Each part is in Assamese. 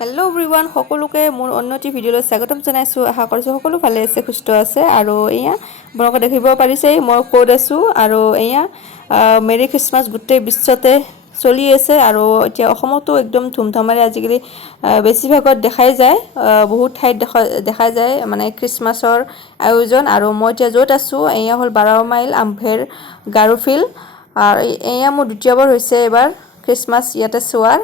হেল্ল' এভৰিৱান, সকলোকে মোৰ উন্নতি ভিডিঅ'লৈ স্বাগতম জনাইছোঁ। আশা কৰিছোঁ সকলো ভালে আছে, সুস্থ আছে। আৰু এয়া আপোনালোকে দেখিব পাৰিছেই মই ক'ত আছোঁ। আৰু এয়া মেৰী খ্ৰীষ্টমাছ গোটেই বিশ্বতে চলি আছে। আৰু এতিয়া অসমতো একদম ধুমধামেৰে আজিকালি বেছিভাগত দেখাই যায়, বহুত ঠাইত দেখা যায় মানে খ্ৰীষ্টমাছৰ আয়োজন। আৰু মই এতিয়া য'ত আছোঁ এয়া হ'ল 12 মাইল আমভেৰ গাৰোফিল্ড। আৰু এয়া মোৰ দ্বিতীয়বাৰ হৈছে এইবাৰ খ্ৰীষ্টমাছ ইয়াতে চোৱাৰ।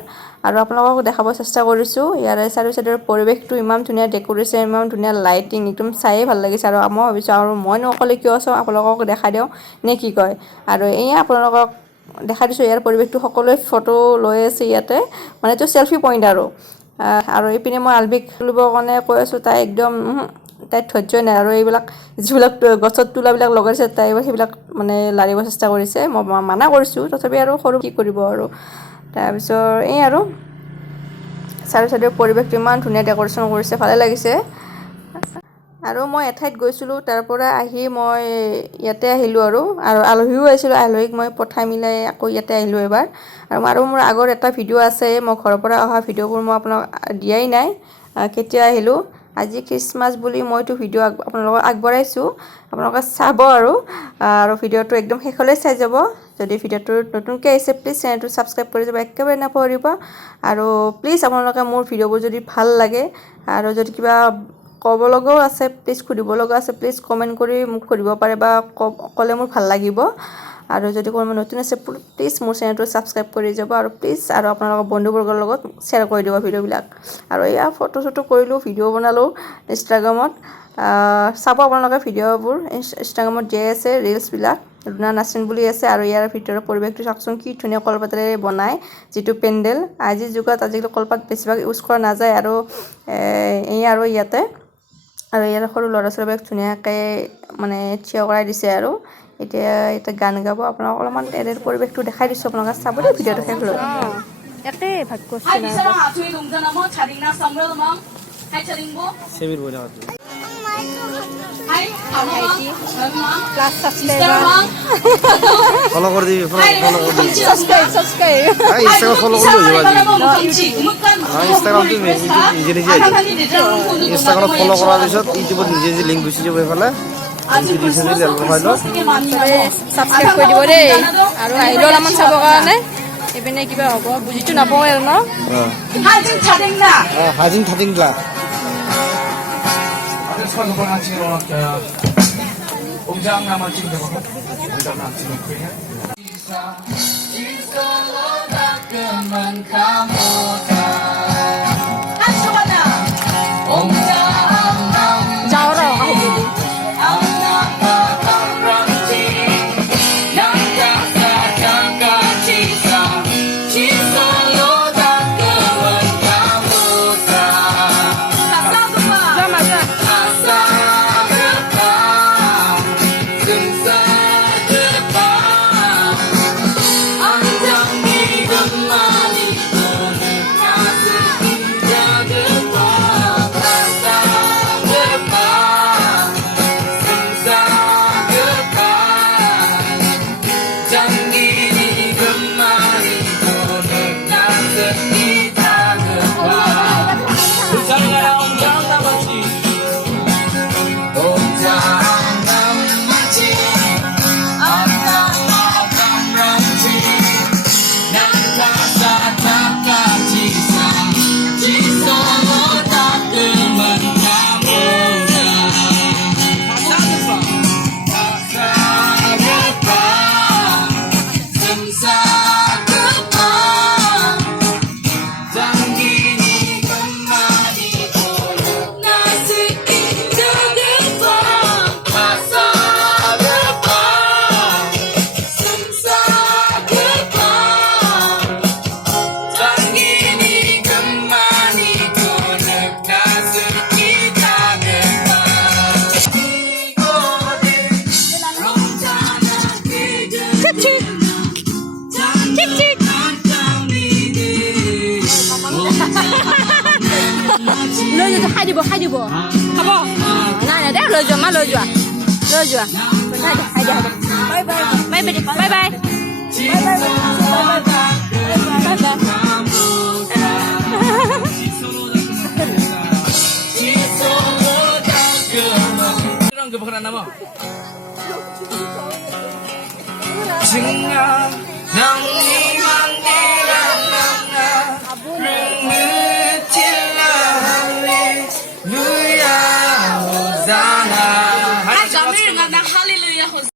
আৰু আপোনালোকক দেখাব চেষ্টা কৰিছোঁ। ইয়াৰে চাৰিও চাইডৰ পৰিৱেশটো ইমান ধুনীয়া, ডেক'ৰেশ্যন ইমান ধুনীয়া, লাইটিং একদম চায়ে ভাল লাগিছে। আৰু মই ভাবিছোঁ আৰু মইনো অকলে কিয় চাওঁ, আপোনালোকক দেখাই দিওঁ নে কি কয়। আৰু এয়া আপোনালোকক দেখাই দিছোঁ ইয়াৰ পৰিৱেশটো। সকলোৱে ফটো লৈ আছে ইয়াতে, মানে এইটো চেল্ফি পইণ্ট। আৰু এইপিনে মই আলবিক তুলিবৰ কাৰণে কৈ আছোঁ, তাই একদম তাইৰ ধৈৰ্যই নাই। আৰু এইবিলাক যিবিলাক গছত তোলাবিলাক লগাইছে তাই সেইবিলাক মানে লাৰিব চেষ্টা কৰিছে। মই মানা কৰিছোঁ, তথাপি আৰু সৰু কি কৰিব। আৰু তাৰপিছত এই আৰু চাৰিও চাইডৰ পৰিৱেশটো ইমান ধুনীয়া ডেক'ৰেশ্যন কৰিছে, ভালে লাগিছে। আৰু মই এঠাইত গৈছিলোঁ, তাৰ পৰা আহি মই ইয়াতে আহিলোঁ। আৰু আলহীও আহিছিলোঁ, আলহীক মই পঠাই মিলাই আকৌ ইয়াতে আহিলোঁ এবাৰ। আৰু মোৰ আগৰ এটা ভিডিঅ' আছে, মই ঘৰৰ পৰা অহা ভিডিঅ'বোৰ মই আপোনাক দিয়াই নাই, কেতিয়া আহিলোঁ। আজি খ্ৰীষ্টমাছ বুলি মইতো ভিডিঅ' আপোনালোকক আগবঢ়াইছোঁ, আপোনালোকে চাব। আৰু ভিডিঅ'টো একদম শেষলৈ চাই যাব। যদি ভিডিঅ'টো নতুনকৈ আহিছে প্লিজ চেনেলটো ছাবস্ক্ৰাইব কৰি যাব, একেবাৰে নাপাহৰিব। আৰু প্লিজ আপোনালোকে মোৰ ভিডিঅ'বোৰ যদি ভাল লাগে আৰু যদি কিবা ক'ব লগাও আছে, প্লিজ সুধিব লগা আছে, প্লিজ কমেণ্ট কৰি মোক সুধিব পাৰে বা ক'লে মোৰ ভাল লাগিব। আৰু যদি কোনোবা নতুন আছে প্লিজ মোৰ চেনেলটো ছাবস্ক্ৰাইব কৰি যাব। আৰু প্লিজ আৰু আপোনালোকৰ বন্ধুবৰ্গৰ লগত শ্বেয়াৰ কৰি দিব ভিডিঅ'বিলাক। আৰু এয়া ফটো চটো কৰিলোঁ, ভিডিঅ' বনালোঁ ইনষ্টাগ্ৰামত। চাব আপোনালোকে ভিডিঅ'বোৰ ইনষ্টাগ্ৰামত দিয়াই আছে, ৰিলচবিলাক ৰুনা নাচৰিন বুলি আছে। আৰু ইয়াৰ ভিতৰৰ পৰিৱেশটো চাওকচোন, কি ধুনীয়া কলপাতেৰে বনায় যিটো পেণ্ডেল। আজিৰ যুগত আজিকালি কলপাত বেছিভাগ ইউজ কৰা নাযায়। আৰু আৰু ইয়াতে ইয়াৰ সৰু ল'ৰা ছোৱালীবিলাক ধুনীয়াকৈ মানে থিয় কৰাই দিছে। আৰু এতিয়া গান গাব। আপোনালোকক অলপমান এৰে পৰিৱেশটো দেখাই দিছোঁ, আপোনালোকে চাব দেই ভিডিঅ'টো শেষ লৈ। একে ভাগ কৰিছে ফলো করে দিবি, ফলো করে দিবি। সাবস্ক্রাইব ইনস্টাগ্রাম ফলো করে দিবি ইনস্টাগ্রাম তুমি নিজে নিজে ইনস্টাগ্রাম ফলো করার পিছত ইউটিউবত নিজে নিজে লিংক গুচি যাব এইফালে সাবস্ক্রাইব কৰি দিব দেই। আৰু আহিলেও অলপমান চাবৰ কাৰণে এইপিনে কিবা হ'ব বুজিটো নাপাওঁ আৰু ন। হাজিং থাটিং গ্লা খাই দিব খাব নাই নাই দে লৈ যোৱা মা লৈ যোৱা খাই দিয়া bye bye bye bye bye bye bye bukan nama. Jengah nang imang dirang Hallelujah Hosanna. Hai kami dengan Hallelujah Hosanna.